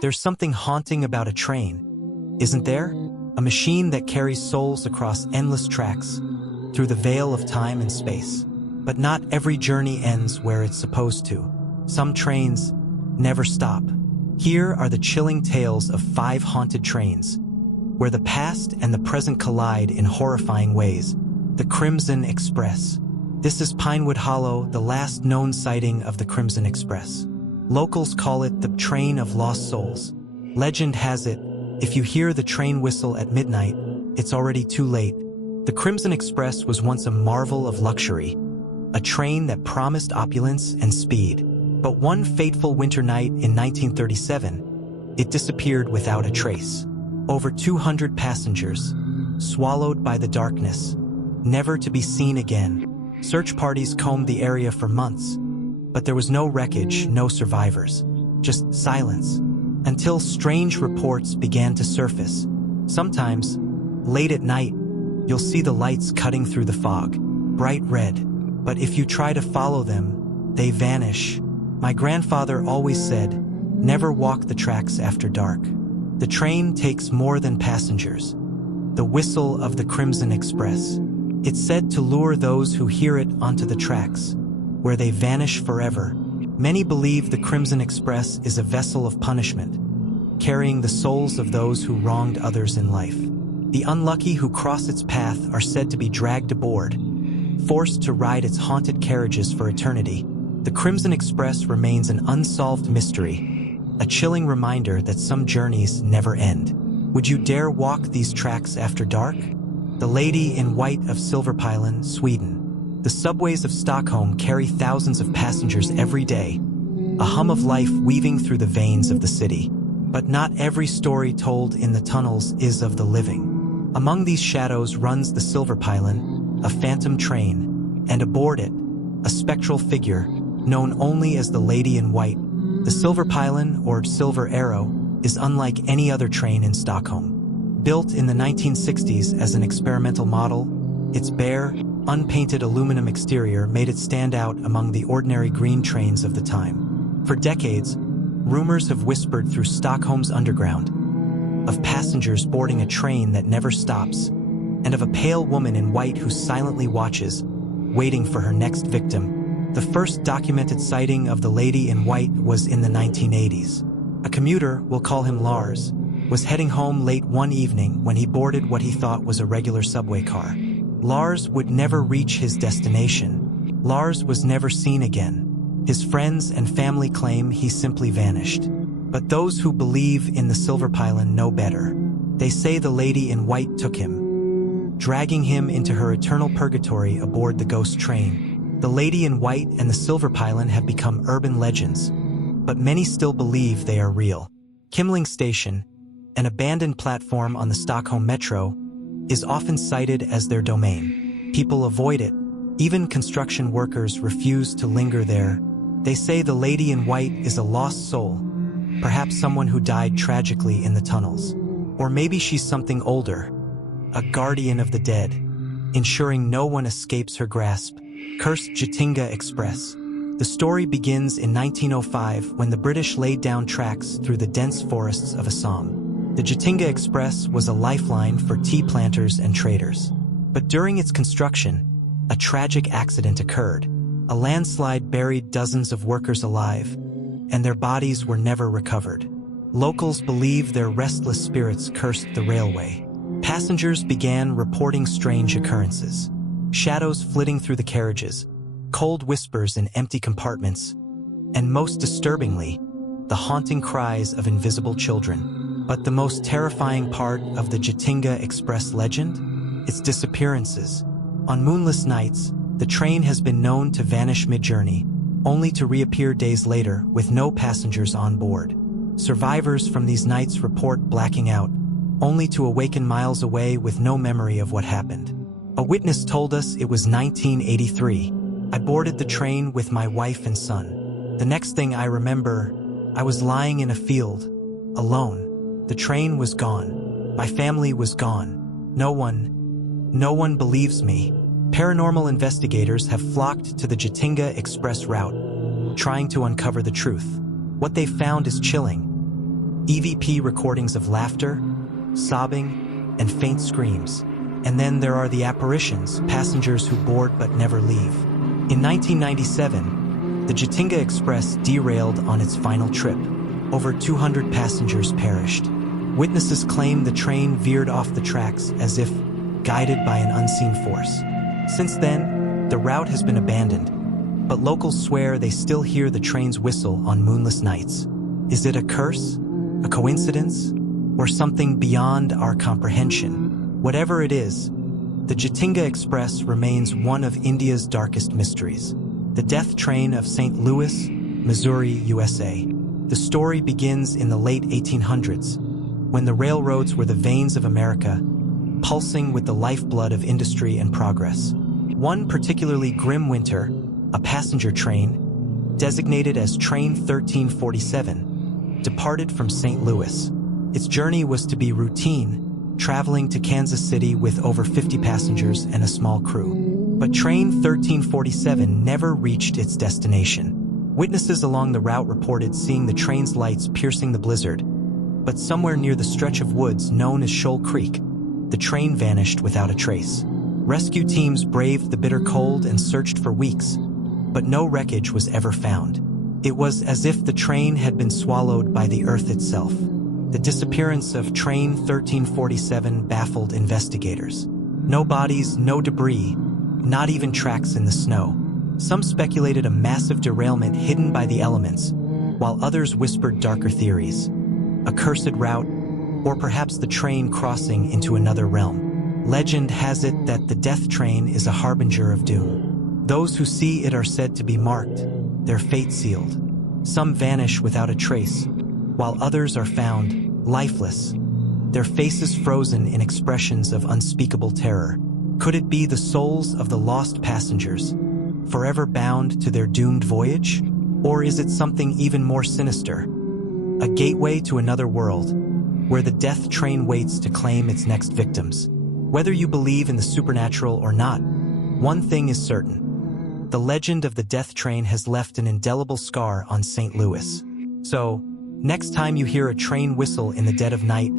There's something haunting about a train, isn't there? A machine that carries souls across endless tracks through the veil of time and space. But not every journey ends where it's supposed to. Some trains never stop. Here are the chilling tales of 5 haunted trains, where the past and the present collide in horrifying ways. The Crimson Express. This is Pinewood Hollow, the last known sighting of the Crimson Express. Locals call it the Train of Lost Souls. Legend has it, if you hear the train whistle at midnight, it's already too late. The Crimson Express was once a marvel of luxury, a train that promised opulence and speed. But one fateful winter night in 1937, it disappeared without a trace. Over 200 passengers, swallowed by the darkness, never to be seen again. Search parties combed the area for months, but there was no wreckage, no survivors, just silence, until strange reports began to surface. Sometimes, late at night, you'll see the lights cutting through the fog, bright red, but if you try to follow them, they vanish. My grandfather always said, never walk the tracks after dark. The train takes more than passengers. The whistle of the Crimson Express. It's said to lure those who hear it onto the tracks, where they vanish forever. Many believe the Crimson Express is a vessel of punishment, carrying the souls of those who wronged others in life. The unlucky who cross its path are said to be dragged aboard, forced to ride its haunted carriages for eternity. The Crimson Express remains an unsolved mystery, a chilling reminder that some journeys never end. Would you dare walk these tracks after dark? The Lady in White of Silverpilen, Sweden. The subways of Stockholm carry thousands of passengers every day, a hum of life weaving through the veins of the city. But not every story told in the tunnels is of the living. Among these shadows runs the Silverpilen, a phantom train, and aboard it, a spectral figure, known only as the Lady in White. The Silverpilen, or Silver Arrow, is unlike any other train in Stockholm. Built in the 1960s as an experimental model, its bare, unpainted aluminum exterior made it stand out among the ordinary green trains of the time. For decades, rumors have whispered through Stockholm's underground of passengers boarding a train that never stops, and of a pale woman in white who silently watches, waiting for her next victim. The first documented sighting of the Lady in White was in the 1980s. A commuter, we'll call him Lars, was heading home late one evening when he boarded what he thought was a regular subway car. Lars would never reach his destination. Lars was never seen again. His friends and family claim he simply vanished. But those who believe in the Silverpilen know better. They say the Lady in White took him, dragging him into her eternal purgatory aboard the ghost train. The Lady in White and the Silverpilen have become urban legends, but many still believe they are real. Kimling Station, an abandoned platform on the Stockholm Metro, is often cited as their domain. People avoid it. Even construction workers refuse to linger there. They say the Lady in White is a lost soul, perhaps someone who died tragically in the tunnels. Or maybe she's something older, a guardian of the dead, ensuring no one escapes her grasp. Cursed Jatinga Express. The story begins in 1905 when the British laid down tracks through the dense forests of Assam. The Jatinga Express was a lifeline for tea planters and traders. But during its construction, a tragic accident occurred. A landslide buried dozens of workers alive, and their bodies were never recovered. Locals believe their restless spirits cursed the railway. Passengers began reporting strange occurrences. Shadows flitting through the carriages, cold whispers in empty compartments, and most disturbingly, the haunting cries of invisible children. But the most terrifying part of the Jatinga Express legend? Its disappearances. On moonless nights, the train has been known to vanish mid-journey, only to reappear days later with no passengers on board. Survivors from these nights report blacking out, only to awaken miles away with no memory of what happened. A witness told us it was 1983. I boarded the train with my wife and son. The next thing I remember, I was lying in a field, alone. The train was gone. My family was gone. No one believes me. Paranormal investigators have flocked to the Jatinga Express route, trying to uncover the truth. What they found is chilling. EVP recordings of laughter, sobbing, and faint screams. And then there are the apparitions, passengers who board but never leave. In 1997, the Jatinga Express derailed on its final trip. Over 200 passengers perished. Witnesses claim the train veered off the tracks as if guided by an unseen force. Since then, the route has been abandoned, but locals swear they still hear the train's whistle on moonless nights. Is it a curse, a coincidence, or something beyond our comprehension? Whatever it is, the Jatinga Express remains one of India's darkest mysteries. The death train of St. Louis, Missouri, USA. The story begins in the late 1800s, when the railroads were the veins of America, pulsing with the lifeblood of industry and progress. One particularly grim winter, a passenger train, designated as Train 1347, departed from St. Louis. Its journey was to be routine, traveling to Kansas City with over 50 passengers and a small crew. But Train 1347 never reached its destination. Witnesses along the route reported seeing the train's lights piercing the blizzard, but somewhere near the stretch of woods known as Shoal Creek, the train vanished without a trace. Rescue teams braved the bitter cold and searched for weeks, but no wreckage was ever found. It was as if the train had been swallowed by the earth itself. The disappearance of Train 1347 baffled investigators. No bodies, no debris, not even tracks in the snow. Some speculated a massive derailment hidden by the elements, while others whispered darker theories. A cursed route, or perhaps the train crossing into another realm. Legend has it that the death train is a harbinger of doom. Those who see it are said to be marked, their fate sealed. Some vanish without a trace, while others are found lifeless, their faces frozen in expressions of unspeakable terror. Could it be the souls of the lost passengers, forever bound to their doomed voyage? Or is it something even more sinister? A gateway to another world, where the death train waits to claim its next victims. Whether you believe in the supernatural or not, one thing is certain. The legend of the death train has left an indelible scar on St. Louis. So, next time you hear a train whistle in the dead of night,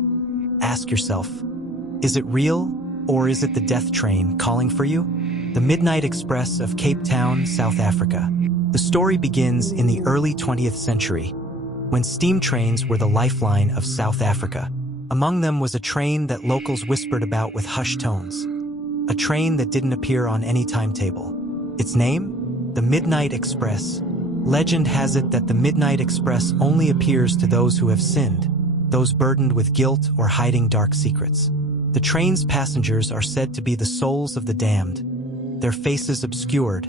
ask yourself, is it real, or is it the death train calling for you? The Midnight Express of Cape Town, South Africa. The story begins in the early 20th century, when steam trains were the lifeline of South Africa. Among them was a train that locals whispered about with hushed tones. A train that didn't appear on any timetable. Its name? The Midnight Express. Legend has it that the Midnight Express only appears to those who have sinned, those burdened with guilt or hiding dark secrets. The train's passengers are said to be the souls of the damned, their faces obscured,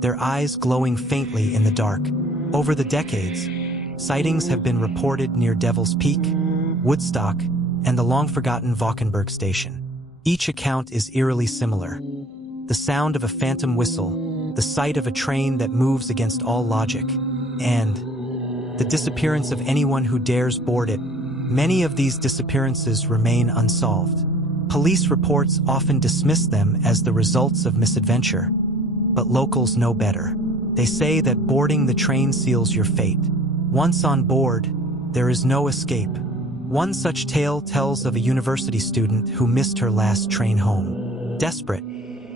their eyes glowing faintly in the dark. Over the decades, sightings have been reported near Devil's Peak, Woodstock, and the long-forgotten Valkenburg station. Each account is eerily similar. The sound of a phantom whistle, the sight of a train that moves against all logic, and the disappearance of anyone who dares board it. Many of these disappearances remain unsolved. Police reports often dismiss them as the results of misadventure, but locals know better. They say that boarding the train seals your fate. Once on board, there is no escape. One such tale tells of a university student who missed her last train home. Desperate,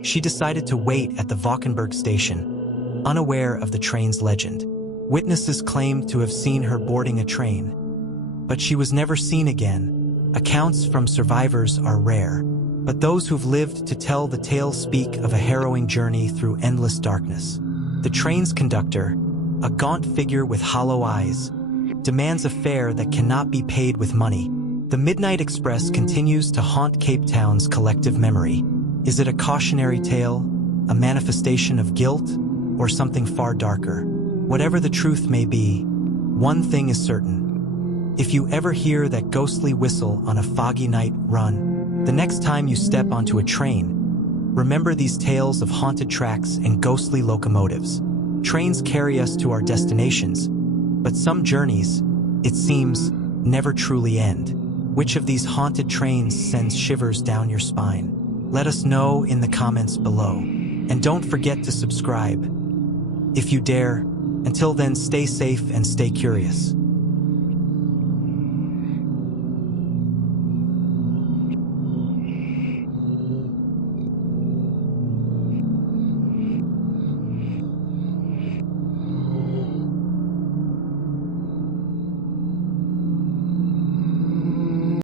she decided to wait at the Valkenburg station, unaware of the train's legend. Witnesses claimed to have seen her boarding a train, but she was never seen again. Accounts from survivors are rare, but those who've lived to tell the tale speak of a harrowing journey through endless darkness. The train's conductor, a gaunt figure with hollow eyes, demands a fare that cannot be paid with money. The Midnight Express continues to haunt Cape Town's collective memory. Is it a cautionary tale, a manifestation of guilt, or something far darker? Whatever the truth may be, one thing is certain. If you ever hear that ghostly whistle on a foggy night, run. The next time you step onto a train, remember these tales of haunted tracks and ghostly locomotives. Trains carry us to our destinations, but some journeys, it seems, never truly end. Which of these haunted trains sends shivers down your spine? Let us know in the comments below. And don't forget to subscribe, if you dare. Until then, stay safe and stay curious.